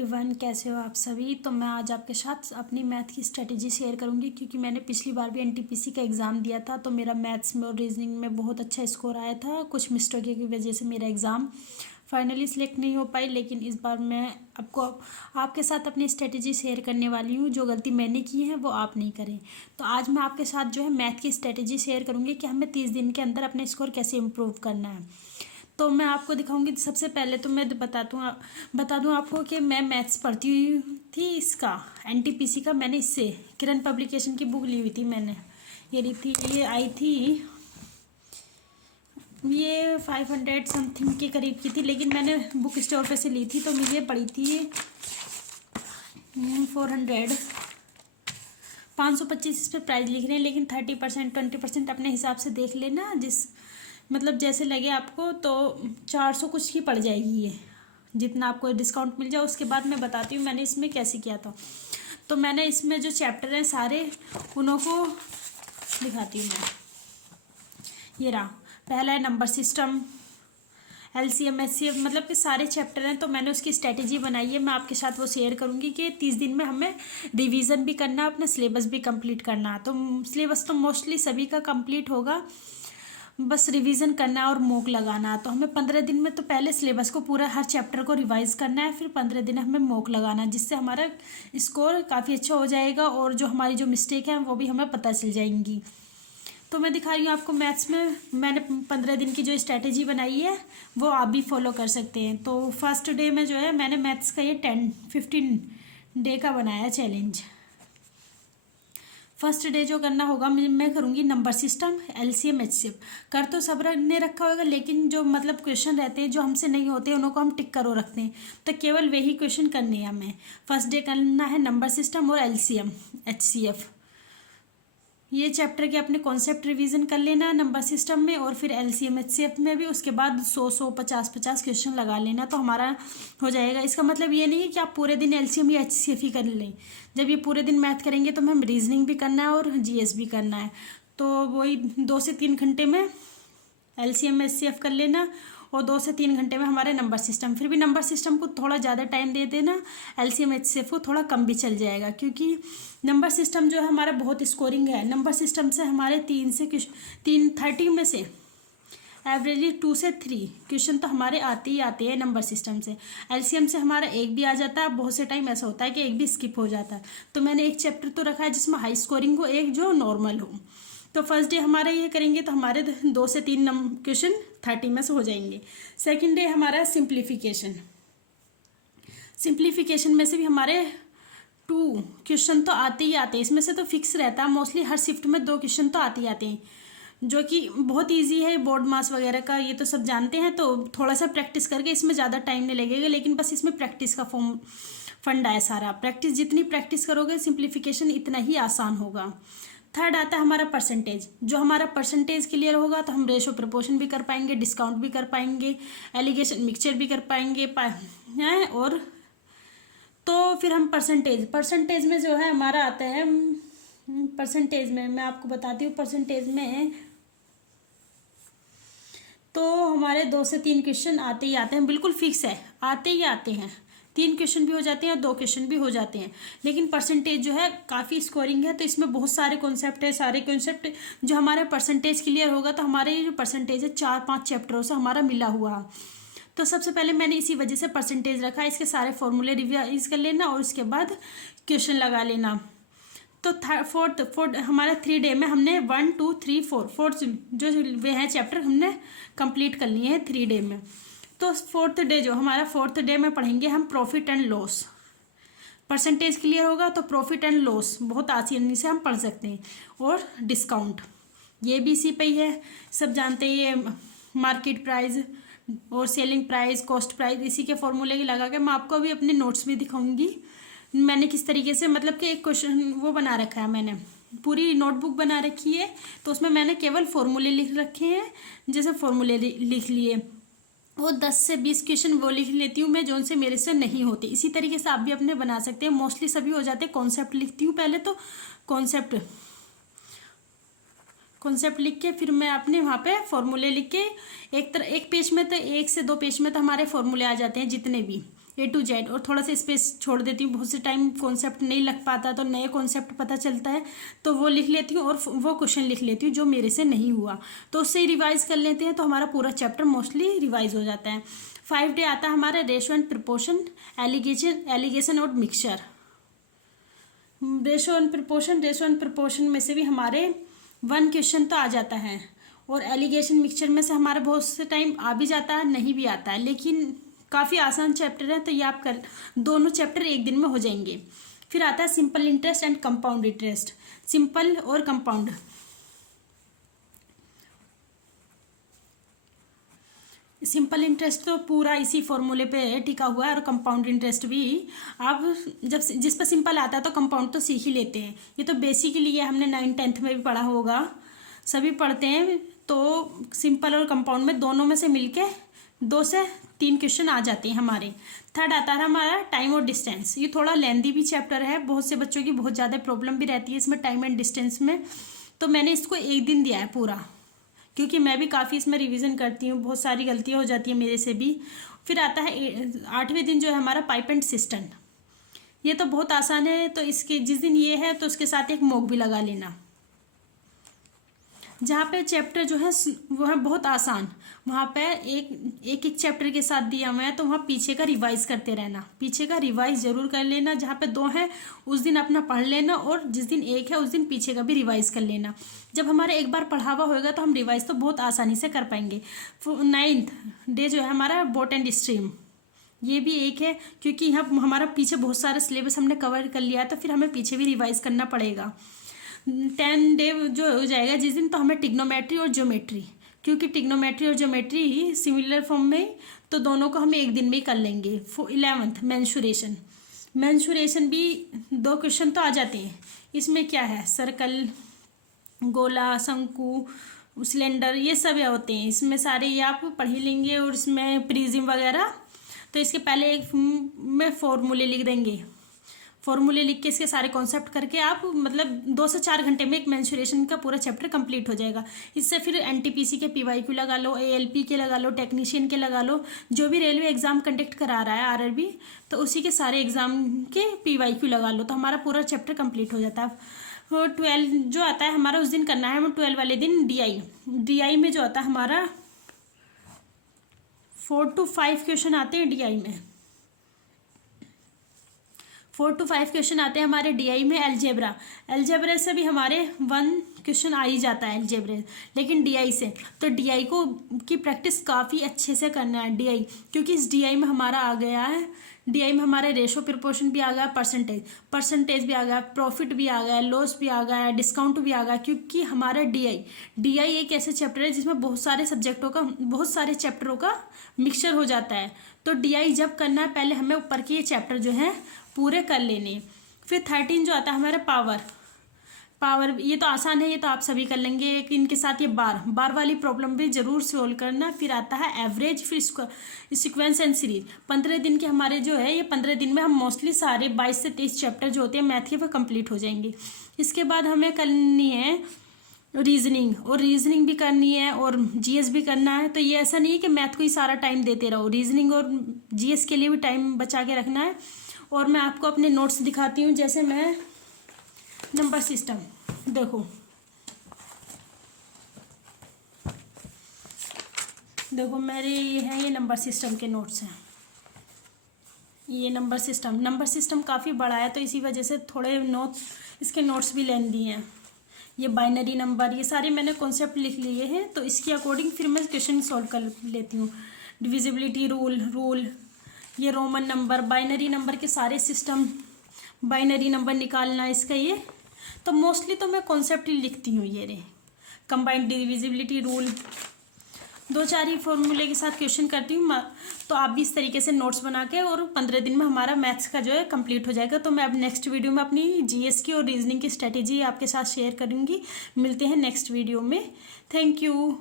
Everyone, कैसे हो आप सभी। तो मैं आज आपके साथ अपनी मैथ की स्ट्रेटेजी शेयर करूंगी, क्योंकि मैंने पिछली बार भी एनटीपीसी का एग्ज़ाम दिया था। तो मेरा मैथ्स में और रीजनिंग में बहुत अच्छा स्कोर आया था। कुछ मिस्टेक की वजह से मेरा एग्ज़ाम फाइनली सिलेक्ट नहीं हो पाई, लेकिन इस बार मैं आपको आपके साथ अपनी स्ट्रेटेजी शेयर करने वाली हूँ। जो गलती मैंने की है वो आप नहीं करें। तो आज मैं आपके साथ जो है मैथ की स्ट्रेटेजी शेयर करूँगी कि हमें 30 दिन के अंदर अपने स्कोर कैसे इम्प्रूव करना है। तो मैं आपको दिखाऊंगी। सबसे पहले तो मैं बता दूं आपको कि मैं मैथ्स पढ़ती हुई थी। इसका एनटीपीसी का मैंने इससे किरण पब्लिकेशन की बुक ली हुई थी। मैंने ये आई थी, ये 500 समथिंग के करीब की थी, लेकिन मैंने बुक स्टोर पे से ली थी। तो मुझे पड़ी थी 400 525 इस पर प्राइस लिख रहे हैं, लेकिन 30% 20% अपने हिसाब से देख लेना। मतलब जैसे लगे आपको। तो 400 कुछ की पड़ जाएगी ये, जितना आपको डिस्काउंट मिल जाए। उसके बाद मैं बताती हूँ मैंने इसमें कैसे किया था। तो मैंने इसमें जो चैप्टर हैं सारे उन्हों को दिखाती हूँ मैं। ये रहा, पहला है नंबर सिस्टम, एलसीएम एचसीएफ, मतलब कि सारे चैप्टर हैं। तो मैंने उसकी स्ट्रेटेजी बनाई है, मैं आपके साथ वो शेयर करूँगी कि 30 दिन में हमें रिवीजन भी करना, अपना सिलेबस भी कंप्लीट करना। तो सिलेबस तो मोस्टली सभी का कंप्लीट होगा, बस रिवीजन करना और मॉक लगाना। तो हमें 15 दिन में तो पहले सिलेबस को पूरा हर चैप्टर को रिवाइज करना है, फिर 15 दिन हमें मॉक लगाना, जिससे हमारा स्कोर काफ़ी अच्छा हो जाएगा और जो हमारी जो मिस्टेक है वो भी हमें पता चल जाएंगी। तो मैं दिखा रही हूँ आपको मैथ्स में मैंने 15 दिन की जो स्ट्रैटेजी बनाई है वो आप भी फॉलो कर सकते हैं। तो फर्स्ट डे में जो है मैंने मैथ्स का ये 15 डे का बनाया चैलेंज। फर्स्ट डे जो करना होगा मैं करूँगी नंबर सिस्टम, एलसीएम एचसीएफ। कर तो सब ने रखा होगा, लेकिन जो मतलब क्वेश्चन रहते हैं जो हमसे नहीं होते उनको हम टिक करो रखते हैं। तो केवल वही क्वेश्चन करने हैं हमें। फर्स्ट डे करना है नंबर सिस्टम और एलसीएम एचसीएफ। ये चैप्टर के अपने कॉन्सेप्ट रिवीजन कर लेना नंबर सिस्टम में, और फिर एलसीएम एचसीएफ में भी उसके बाद 100 50 क्वेश्चन लगा लेना। तो हमारा हो जाएगा। इसका मतलब ये नहीं है कि आप पूरे दिन एलसीएम या एचसीएफ ही कर लें। जब ये पूरे दिन मैथ करेंगे तो हमें रीजनिंग भी करना है और जीएस भी करना है। तो वही 2 से 3 घंटे में एलसीएम एचसीएफ कर लेना, और 2 से 3 घंटे में हमारे नंबर सिस्टम। फिर भी नंबर सिस्टम को थोड़ा ज़्यादा टाइम दे देना, एलसीएम एचसीएफ को थोड़ा कम भी चल जाएगा, क्योंकि नंबर सिस्टम जो है हमारा बहुत स्कोरिंग है। नंबर सिस्टम से हमारे 30 में से एवरेजली 2 से 3 क्वेश्चन तो हमारे आते ही आते हैं नंबर सिस्टम से। एलसीएम से हमारा एक भी आ जाता है, बहुत से टाइम ऐसा होता है कि एक भी स्किप हो जाता है। तो मैंने एक चैप्टर तो रखा है जिसमें हाई स्कोरिंग हो, एक जो नॉर्मल हो। तो फर्स्ट डे हमारा ये करेंगे तो हमारे 2 से 3 क्वेश्चन 30 में से हो जाएंगे। सेकंड डे हमारा सिंप्लीफिकेशन। सिंप्लीफिकेशन में से भी हमारे 2 क्वेश्चन तो आते ही आते हैं। इसमें से तो फिक्स रहता है, मोस्टली हर शिफ्ट में 2 क्वेश्चन तो आते ही आते हैं, जो कि बहुत इजी है। बोर्ड मास वगैरह का ये तो सब जानते हैं। तो थोड़ा सा प्रैक्टिस करके इसमें ज़्यादा टाइम नहीं लगेगा, लेकिन बस इसमें प्रैक्टिस का फंडा है सारा। प्रैक्टिस जितनी प्रैक्टिस करोगे सिंप्लीफिकेशन इतना ही आसान होगा। थर्ड आता है हमारा परसेंटेज। जो हमारा परसेंटेज क्लियर होगा तो हम रेशो प्रपोर्शन भी कर पाएंगे, डिस्काउंट भी कर पाएंगे, एलिगेशन मिक्सचर भी कर पाएंगे और तो फिर हम परसेंटेज में जो है हमारा आता है, परसेंटेज में मैं आपको बताती हूँ। परसेंटेज में तो हमारे 2 से 3 क्वेश्चन आते ही आते हैं, बिल्कुल फिक्स है, आते ही आते हैं। 3 क्वेश्चन भी हो जाते हैं और 2 क्वेश्चन भी हो जाते हैं। लेकिन परसेंटेज जो है काफ़ी स्कोरिंग है, तो इसमें बहुत सारे कॉन्सेप्ट है। सारे कॉन्सेप्ट जो हमारे परसेंटेज क्लियर होगा तो हमारे जो परसेंटेज है 4-5 चैप्टरों से हमारा मिला हुआ। तो सबसे पहले मैंने इसी वजह से परसेंटेज रखा। इसके सारे फॉर्मूले रिवाइज कर लेना और उसके बाद क्वेश्चन लगा लेना। तो फोर्थ हमारा 3 डे में हमने 1 2 3 4 फोर्थ जो वे हैं चैप्टर हमने कंप्लीट कर लिए हैं 3 डे में। तो फोर्थ डे में पढ़ेंगे हम profit and loss. Percentage clear होगा तो प्रॉफिट एंड लॉस बहुत आसानी से हम पढ़ सकते हैं। और डिस्काउंट ये भी इसी पे ही है, सब जानते हैं। ये मार्केट प्राइस और सेलिंग प्राइस, कॉस्ट प्राइस, इसी के फॉर्मूले की लगा के मैं आपको अभी अपने नोट्स में दिखाऊंगी मैंने किस तरीके से, मतलब कि एक क्वेश्चन वो बना रखा है। मैंने पूरी नोटबुक बना रखी है, तो उसमें मैंने केवल फॉर्मूले लिख रखे हैं। जैसे फॉर्मूले लिख लिए, वो 10 से 20 क्वेश्चन वो लिख लेती हूँ मैं, जो उनसे मेरे से नहीं होते। इसी तरीके से आप भी अपने बना सकते हैं। मोस्टली सभी हो जाते हैं। कॉन्सेप्ट लिखती हूँ पहले, तो कॉन्सेप्ट लिख के फिर मैं अपने वहाँ पे फॉर्मूले लिख के एक पेज में तो 1 से 2 पेज में तो हमारे फॉर्मूले आ जाते हैं जितने भी। A to Z, और थोड़ा सा स्पेस छोड़ देती हूँ, बहुत से टाइम कॉन्सेप्ट नहीं लग पाता तो नए कॉन्सेप्ट पता चलता है तो वो लिख लेती हूँ, और वो क्वेश्चन लिख लेती हूँ जो मेरे से नहीं हुआ तो उससे ही रिवाइज कर लेते हैं, तो हमारा पूरा चैप्टर मोस्टली रिवाइज हो जाता है। 5 डे आता है हमारा रेशो एंड प्रोपोर्शन, एलिगेशन और मिक्सचर। रेशो एंड प्रोपोर्शन में से भी हमारे 1 क्वेश्चन तो आ जाता है, और एलिगेशन मिक्सचर में से हमारा बहुत से टाइम आ भी जाता है, नहीं भी आता है, लेकिन काफ़ी आसान चैप्टर है तो ये आप कर दोनों चैप्टर एक दिन में हो जाएंगे। फिर आता है simple interest and compound interest, simple और कंपाउंड। सिंपल इंटरेस्ट तो पूरा इसी फॉर्मूले पे टिका हुआ है, और कंपाउंड इंटरेस्ट भी आप जब जिस पर सिंपल आता है तो कंपाउंड तो सीख ही लेते हैं, ये तो बेसिकली है, हमने 9th-10th में भी पढ़ा होगा, सभी पढ़ते हैं। तो सिंपल और कंपाउंड में दोनों में से मिलके 2 से 3 क्वेश्चन आ जाते हैं हमारे। थर्ड आता है हमारा टाइम और डिस्टेंस, ये थोड़ा लेंदी भी चैप्टर है, बहुत से बच्चों की बहुत ज़्यादा प्रॉब्लम भी रहती है इसमें टाइम एंड डिस्टेंस में, तो मैंने इसको एक दिन दिया है पूरा, क्योंकि मैं भी काफ़ी इसमें रिवीजन करती हूँ, बहुत सारी गलतियाँ हो जाती हैं मेरे से भी। फिर आता है 8वें दिन जो है हमारा पाइप एंड सिस्टम, ये तो बहुत आसान है, तो इसके जिस दिन ये है तो उसके साथ एक मॉक भी लगा लेना। जहाँ पे चैप्टर जो है वो है बहुत आसान, वहाँ पे एक चैप्टर के साथ दिया हुआ है, तो वहाँ पीछे का रिवाइज करते रहना, पीछे का रिवाइज जरूर कर लेना। जहाँ पे 2 है उस दिन अपना पढ़ लेना, और जिस दिन 1 है उस दिन पीछे का भी रिवाइज कर लेना। जब हमारे एक बार पढ़ा हुआ होगा तो हम रिवाइज तो बहुत आसानी से कर पाएंगे। 9th डे जो है हमारा बोट एंड स्ट्रीम, ये भी एक है, क्योंकि यहाँ हमारा पीछे बहुत सारा सिलेबस हमने कवर कर लिया है, तो फिर हमें पीछे भी रिवाइज करना पड़ेगा। 10 डे जो हो जाएगा जिस दिन, तो हमें टिग्नोमेट्री और ज्योमेट्री, क्योंकि टिग्नोमेट्री और ज्योमेट्री सिमिलर फॉर्म में, तो दोनों को हम एक दिन में ही कर लेंगे। 11th मेंसुरेशन भी 2 क्वेश्चन तो आ जाते हैं। इसमें क्या है, सर्कल, गोला, शंकु, सिलेंडर, ये सब होते हैं, इसमें सारे ये आप पढ़ ही लेंगे। और इसमें प्रिज्म वगैरह, तो इसके पहले एक में फॉर्मूले लिख देंगे, फॉर्मूले लिख के इसके सारे कॉन्सेप्ट करके आप मतलब 2 से 4 घंटे में एक मेंसुरेशन का पूरा चैप्टर कंप्लीट हो जाएगा। इससे फिर एनटीपीसी के पीवाईक्यू लगा लो, एएलपी के लगा लो, टेक्नीशियन के लगा लो, जो भी रेलवे एग्जाम कंडक्ट करा रहा है आरआरबी, तो उसी के सारे एग्जाम के पीवाईक्यू लगा लो, तो हमारा पूरा चैप्टर कंप्लीट हो जाता है। और 12 जो आता है हमारा उस दिन करना है, हम 12 वाले दिन डीआई में जो आता है हमारा 4 to 5 क्वेश्चन आते हैं डीआई में। 4 to 5 क्वेश्चन आते हैं हमारे डीआई में। एल्जेब्रा से भी हमारे 1 क्वेश्चन आ ही जाता है एल्जेब्रा, लेकिन डीआई से तो डीआई को की प्रैक्टिस काफ़ी अच्छे से करना है डीआई, क्योंकि इस डीआई में हमारा आ गया है, डीआई में हमारे रेशो प्रोपोर्शन भी आ गया, परसेंटेज भी आ गया, प्रॉफिट भी आ गया, लॉस भी आ गया, डिस्काउंट भी आ गया, क्योंकि हमारा डीआई एक ऐसे चैप्टर है जिसमें बहुत सारे चैप्टरों का मिक्सचर हो जाता है। तो डीआई जब करना है पहले हमें ऊपर के ये चैप्टर जो है पूरे कर लेने। फिर 13 जो आता है हमारा पावर, ये तो आसान है, ये तो आप सभी कर लेंगे। इनके साथ ये बार वाली प्रॉब्लम भी जरूर सोल्व करना। फिर आता है एवरेज, फिर सीक्वेंस एंड सीरीज। 15 दिन के हमारे जो है ये 15 दिन में हम मोस्टली सारे 22 से 23 चैप्टर जो होते हैं मैथ के वो कंप्लीट हो जाएंगे। इसके बाद हमें करनी है रीजनिंग, और रीजनिंग भी करनी है और जीएस भी करना है। तो ये ऐसा नहीं है कि मैथ को ही सारा टाइम देते रहो, रीजनिंग और जीएस के लिए भी टाइम बचा के रखना है। और मैं आपको अपने नोट्स दिखाती हूँ, जैसे मैं नंबर सिस्टम देखो मेरे ये नंबर सिस्टम के नोट्स हैं। ये नंबर सिस्टम काफ़ी बड़ा है, तो इसी वजह से थोड़े इसके नोट्स भी लेंदी हैं। ये बाइनरी नंबर, ये सारे मैंने कॉन्सेप्ट लिख लिए हैं, तो इसके अकॉर्डिंग फिर मैं क्वेश्चन सॉल्व कर लेती हूँ। डिविजिबिलिटी रूल, ये रोमन नंबर, बाइनरी नंबर के सारे सिस्टम, बाइनरी नंबर निकालना इसका, ये तो मोस्टली तो मैं कॉन्सेप्ट ही लिखती हूँ। ये कंबाइंड डिविजिबिलिटी रूल, 2-4 ही फॉर्मूले के साथ क्वेश्चन करती हूँ। तो आप भी इस तरीके से नोट्स बना के, और 15 दिन में हमारा मैथ्स का जो है कंप्लीट हो जाएगा। तो मैं अब नेक्स्ट वीडियो में अपनी जीएस की और रीजनिंग की स्ट्रेटेजी आपके साथ शेयर करूँगी। मिलते हैं नेक्स्ट वीडियो में। Thank you.